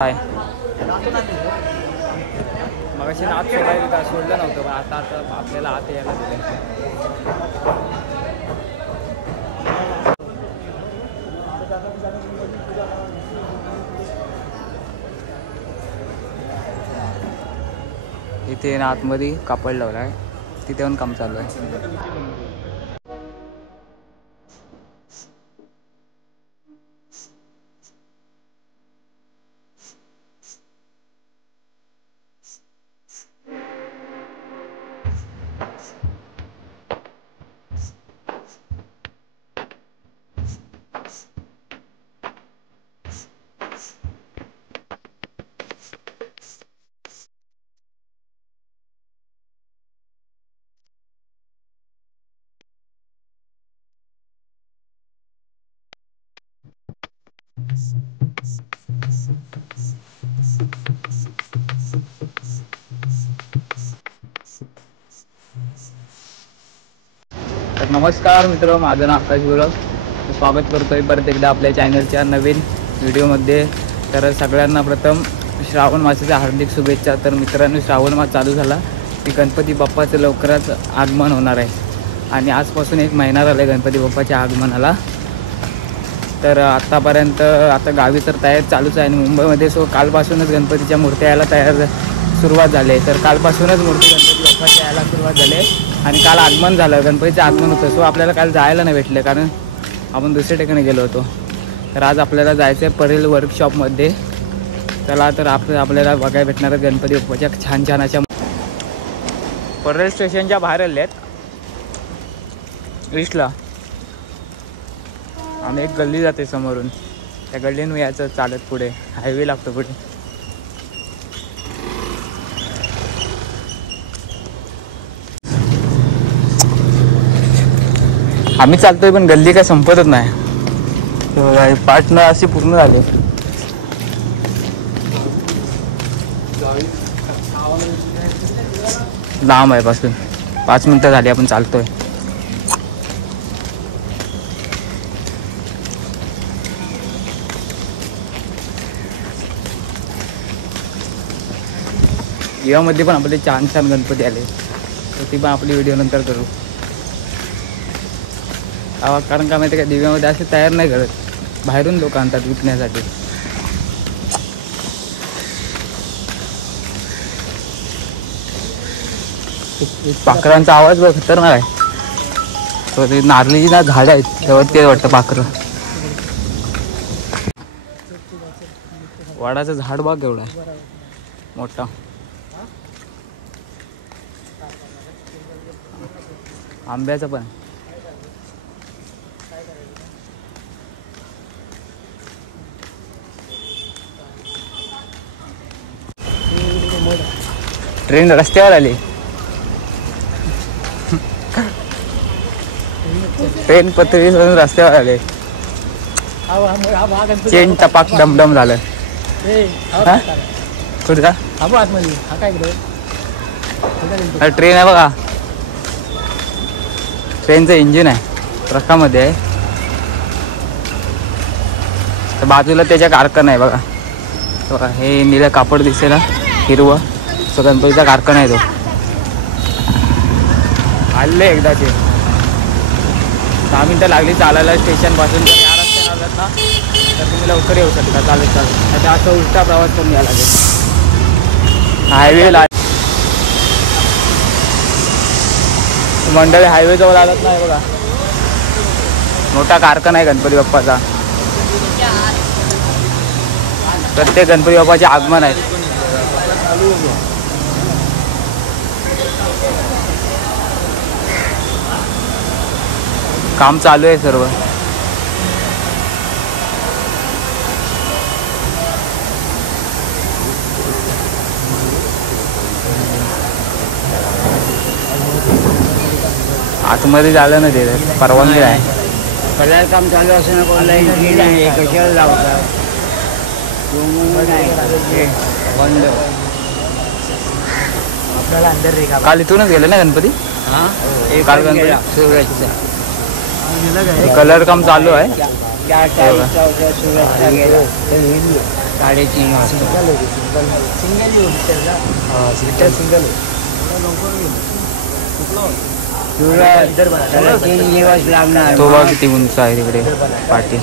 काय मगाशी आत सोडायला सोडलं नव्हतं पण आता आपल्याला आत यायला दिलं. इथे आतमध्ये कापड लावला आहे, तिथे पण काम चालू आहे. तर नमस्कार मित्र, माझं नाव आकाश गुरव. स्वागत करतोय परत एकदा आपल्या चॅनलच्या नवीन व्हिडिओमध्ये. तर सगळ्यांना प्रथम श्रावण मासाच्या हार्दिक शुभेच्छा. तर मित्रांनो, श्रावण मास चालू झाला की गणपती बाप्पाचं लवकरच आगमन होणार आहे आणि आजपासून 1 महिना झाला आहे गणपती बाप्पाच्या आगमनाला. तर आत्तापर्यंत आता गावी तर तयार चालूच आहे आणि मुंबईमध्ये कालपासूनच गणपतीच्या मूर्त्या यायला सुरुवात झाली आहे. तर कालपासूनच मूर्ती गणपती बाप्पाच्या यायला सुरुवात झाली आहे आणि काल आगमन झालं, गणपतीचं आगमन होतं. आपल्याला काल जायला नाही भेटलं कारण आपण दुसऱ्या ठिकाणी गेलो होतो. तर आज आपल्याला जायचं आहे परेल वर्कशॉपमध्ये. चला तर आपल्याला बघायला भेटणार आहे गणपती बाप्पाच्या छान छान अशा. परेल स्टेशनच्या बाहेर आले आहेत ईस्टला. आम्ही एक गल्ली जाते समोरून, त्या गल्लीनं यायचं चालत पुढे, हायवे लागतो पुढे. आम्ही चालतोय पण गल्ली काय संपतच नाही, पार्टनर असे पूर्ण झाले. लांब आहे पासून 5 मिनिटं झाली आपण चालतोय. दिव्यामध्ये पण आपले छान छान गणपती आले, तर ती पण आपली व्हिडिओ नंतर करू. कारण का माहिती आहे का, दिव्यामध्ये असे तयार नाही करत, बाहेरून लोक आणतात विकण्यासाठी. पाखरांचा आवाज बघ खतरनाक आहे. तर ते नारळीची ना झाडं आहेत त्यावर ते वाटतं पाखरं. वाडाचं झाड बघ एवढा मोठा. आंब्याचं पण. ट्रेन रस्त्यावर आली. ट्रेन पथरी सोडून रस्त्यावर आले. चेन टपाक डमडम झालं. कुठं का ट्रेन आहे बघा, ट्रेनचं इंजिन आहे, ट्रकामध्ये आहे. तर बाजूला त्याच्या कारखाना आहे बघा. हे निळं कापड दिसते ना हिरवं, तो गणपतीचा कारखाना आहे. तो आले एकदाचे 6 मिनिटं लागली चालायला स्टेशनपासून. जर या रस्त्याने आलात ना तर तुम्ही लवकर येऊ शकता चालत चालत. त्याचा असा उलटा प्रवास करून घ्यायला लागेल. हायवेला मंडळी हायवे जवळ आलात नाही बघा, मोठा कारखाना आहे गणपती बाप्पाचा. प्रत्येक गणपती बाप्पाचे आगमन आहे. काम चालू आहे सर्व. आतमध्ये झालं ना, ते परवानगी आहे. कलर काम चालू असे ना, कोणाला इंजिन आहे कशाला लावतात बंद. आपल्याला अंदर रे का काल इथूनच गेले ना गणपती. काल गणपती सूरजचा कलर काम चालू आहे. क्या 3:30 वाजता. तुला 3 दिवस लागणार. तो बघ किती उंच आहे तिकडे पाटी.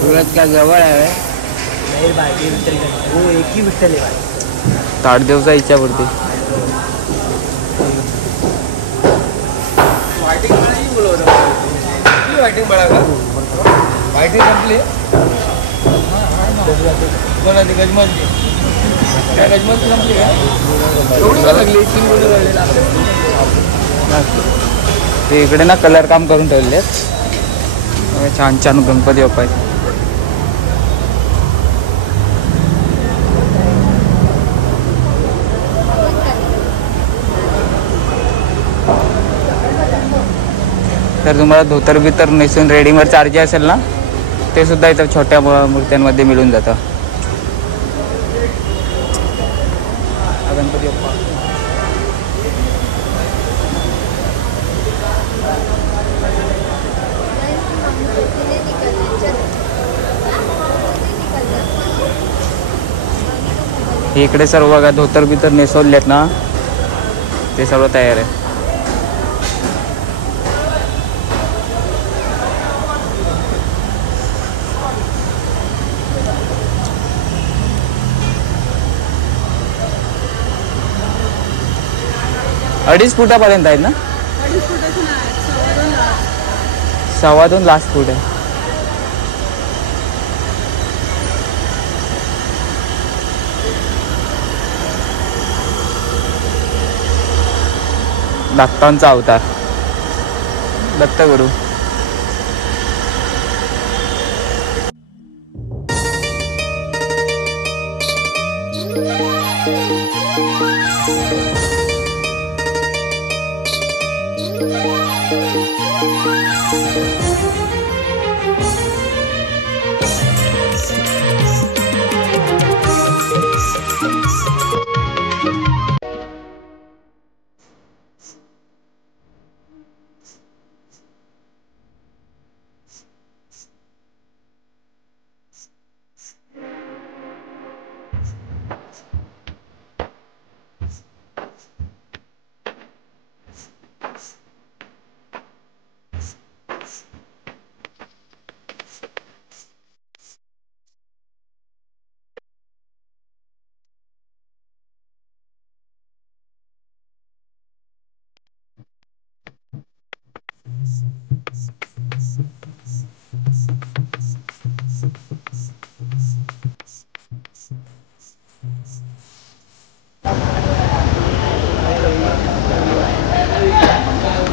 सुरत का जवळ आहे. ताडदेवचा इच्छापूर्ती. ते इकडे ना कलर काम करून ठेवले छान छान गणपती बाप्पा आहेत. तर तुम्हाला धोतर बितर नेसून रेडीमेड चार्ज असेल ना ते सुद्धा इथं छोट्या मूर्त्यांमध्ये मिळून जातं. गणपती बाप्पा इकडे सर्व बघा धोतर बितर नेसवलेत ना ते सर्व तयार आहे. अडीच फुटापर्यंत आहेत ना. 2.25 लास्ट फूट आहे. दत्तांचा अवतार दत्तगुरु.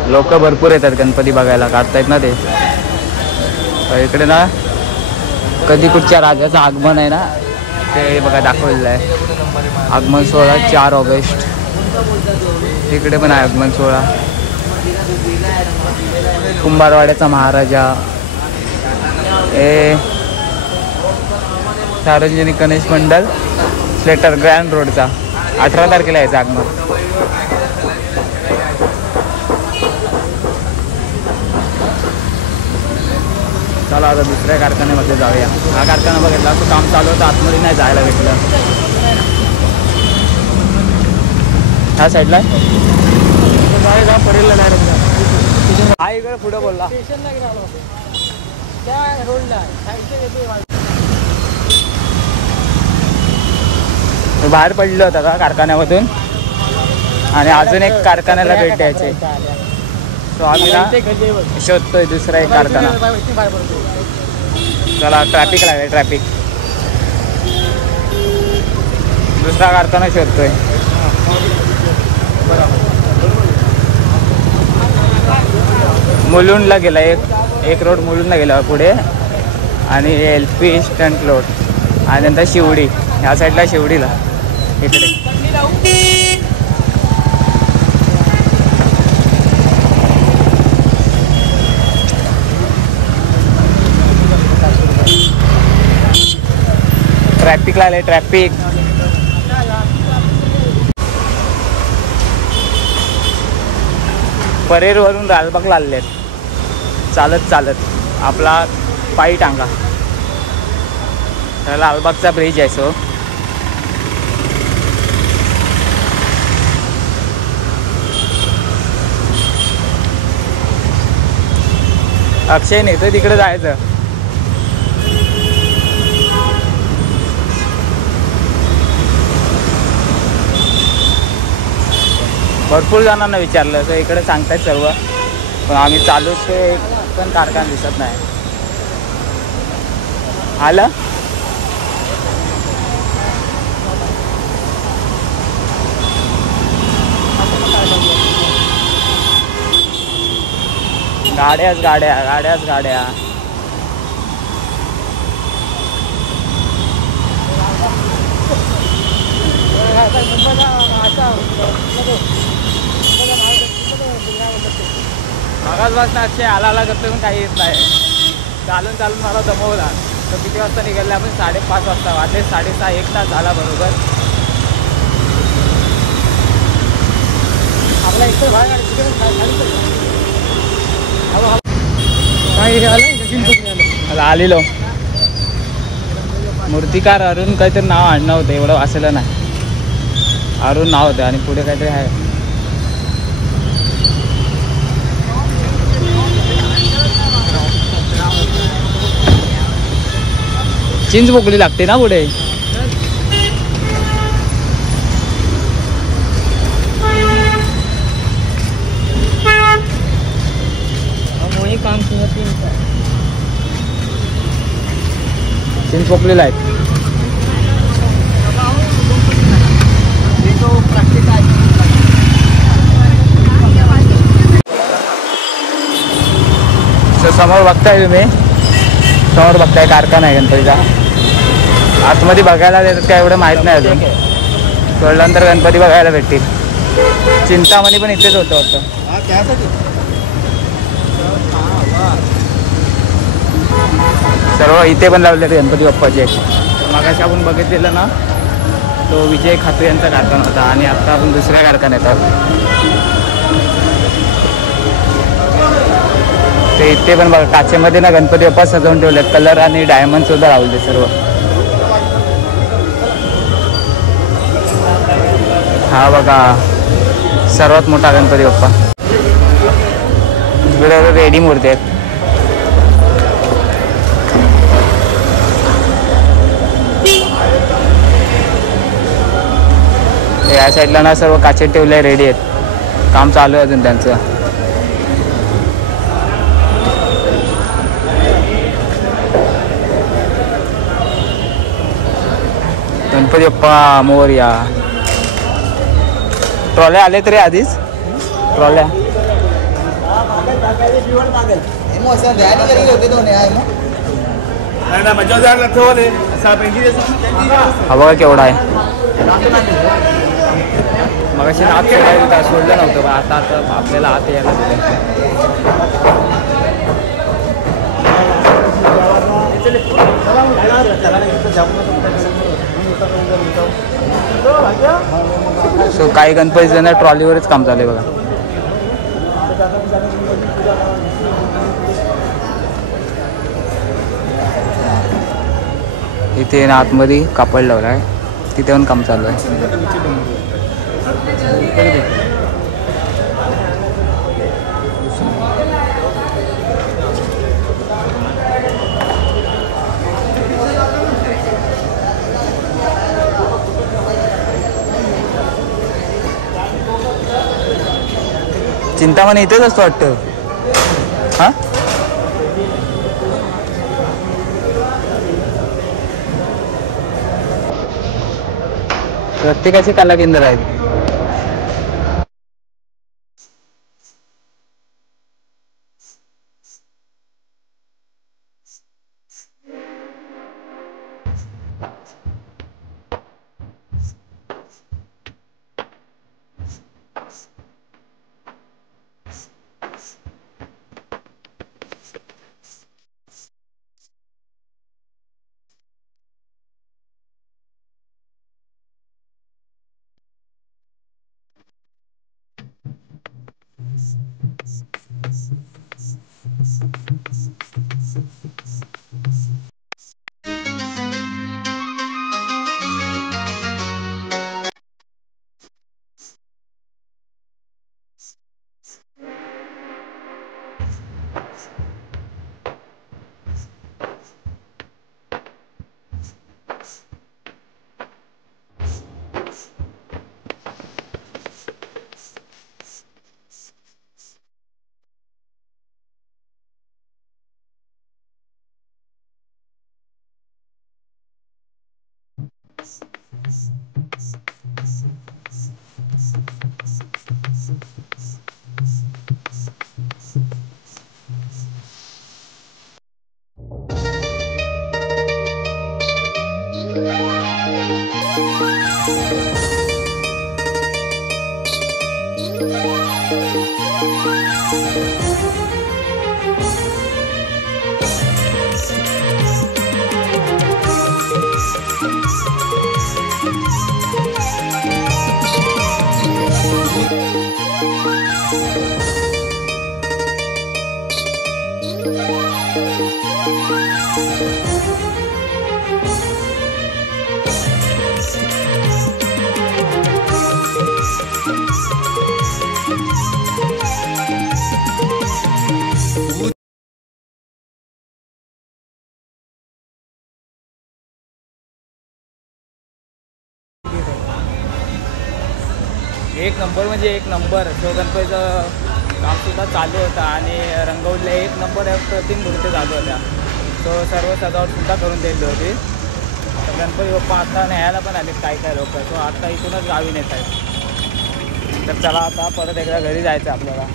लोक भरपूर येतात गणपती बघायला, काढतायत ना ते. इकडे ना कधी कुठच्या राजाचं आगमन आहे ना ते बघा दाखवलेलं आहे. आगमन सोहळा 4 ऑगस्ट. इकडे पण आहे आगमन सोहळा. कुंभारवाड्याचा महाराजा, हे सार्वजनिक गणेश मंडळ स्लेटर ग्रँड रोडचा 18 तारखेला यायचं आगमन. चला आता दुसऱ्या कारखान्यामध्ये जाऊया. हा कारखाना बघितला तो काम चालू होतं, आतमध्ये नाही जायला भेटलं. ह्या साईडला पडेल हा इकडे पुढे बोलला. बाहेर पडलं होतं का कारखान्यामधून आणि अजून एक कारखान्याला भेट द्यायचे. तो आम्ही ना शोधतोय दुसरा एक कारखाना. चला ट्रॅफिक लागेल, ट्रॅफिक. दुसरा कारखाना शोधतोय. मुलुंडला गेला एक रोड मुलुंडला गेला पुढे आणि LP स्टंट रोड आणि नंतर शिवडी. ह्या साईडला शिवडीला इकडे. ट्रॅफिक लागले, ट्रॅफिक. परेरवरून लालबागला आलेत चालत चालत. आपला पायी टांगा. लालबागचा ब्रिज आहे सो अक्षय नेतो तिकडे जायचं. भरपूर जणांना विचारलं तर इकडे सांगतायत सर्व, पण आम्ही चालू ते पण कारखाना दिसत नाही. आलं गाड्याच गाड्या गाड्याच गाड्या. मागास वाजता अक्षय आला करतो पण काही येत नाही. चालून चालून मला दमवला. तर किती वाजता निघाले आपण? 5:30 वाजता. वाजले 6:30, 1 तास झाला बरोबर. आपला इकडे आलेलो. मूर्तिकार अरुण काहीतरी नाव आणणं होतं, एवढं वाचलं नाही. अरुण नाव होतं आणि पुढे काहीतरी आहे. चिंच बोकली लागते ना पुढे. चिंच पोकलेला आहेत. समोर बघताय तुम्ही, समोर बघताय कारखाना आहे गणपतीचा. आतमध्ये बघायला देतात काय एवढं माहित नाही अजून. कळल्यानंतर गणपती बघायला भेटतील. चिंतामणी पण इथेच होतं वाटतं. सर्व इथे पण लावले गणपती बाप्पाचे. मागाशी आपण बघितलेलं ना, तो विजय खातू यांचा कारखाना होता आणि आता आपण दुसऱ्या कारखान्यात आहोत. ते इथे पण बघा काचेमध्ये ना गणपती बाप्पा सजवून ठेवलेत. कलर आणि डायमंड सुद्धा लावले सर्व. हा बघा सर्वात मोठा गणपती बाप्पा. इकडे रेडी मूर्ती आहेत. या साईडला ना सर्व काचेत ठेवले रेडी आहेत. काम चालू आहे अजून त्यांचं. गणपती बाप्पा मोरया. ट्रॉल्या आले तरी आधीच ट्रॉल्या. हा बघा केवढा आहे. मग अशी आत सोडायला सोडलं नव्हतं बा. आता आपल्याला आत यायला सो काही गणपती जण ट्रॉलीवरच काम चालू आहे बघा. इथे ना आतमध्ये कापड लावला आहे, तिथे पण काम चालू आहे. चिंतामणी इथेच असतो वाटतं. हा प्रत्येकाचे कला केंद्र आहेत. एक नंबर म्हणजे एक नंबर. तो गणपतीचं कामसुद्धा चालू होता आणि रंगवले एक नंबर 3 मूर्ती चालू होत्या. तो सर्व सजावटसुद्धा करून दिली होती. तर गणपती बाप्पा आता न्यायला पण आले काय लोक. तो आता इथूनच गावी नेत आहेत. तर चला आता परत एकदा घरी जायचं आपल्याला.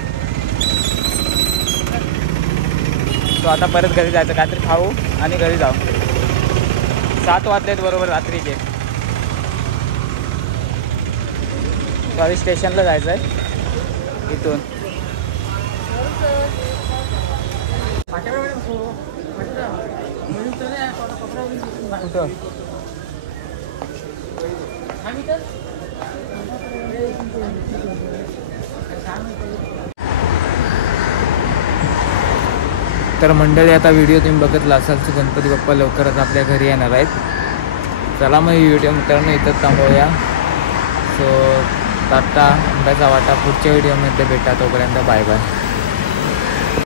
तो आता परत घरी जायचं, काहीतरी खाऊ आणि घरी जाऊ. 7 वाजलेत बरोबर रात्रीचे. गावी स्टेशनला जायचं आहे इथून. कुठं तर मंडळी आता व्हिडिओ तुम्ही बघितला असाल तर गणपती बाप्पा लवकरच आपल्या घरी येणार आहेत. चला मग ही व्हिडिओ मित्रांनो इथंच थांबवूया. सो टाटा, अंब्याचा वाटा. पुढच्या व्हिडिओमध्ये भेटा. तोपर्यंत बाय बाय.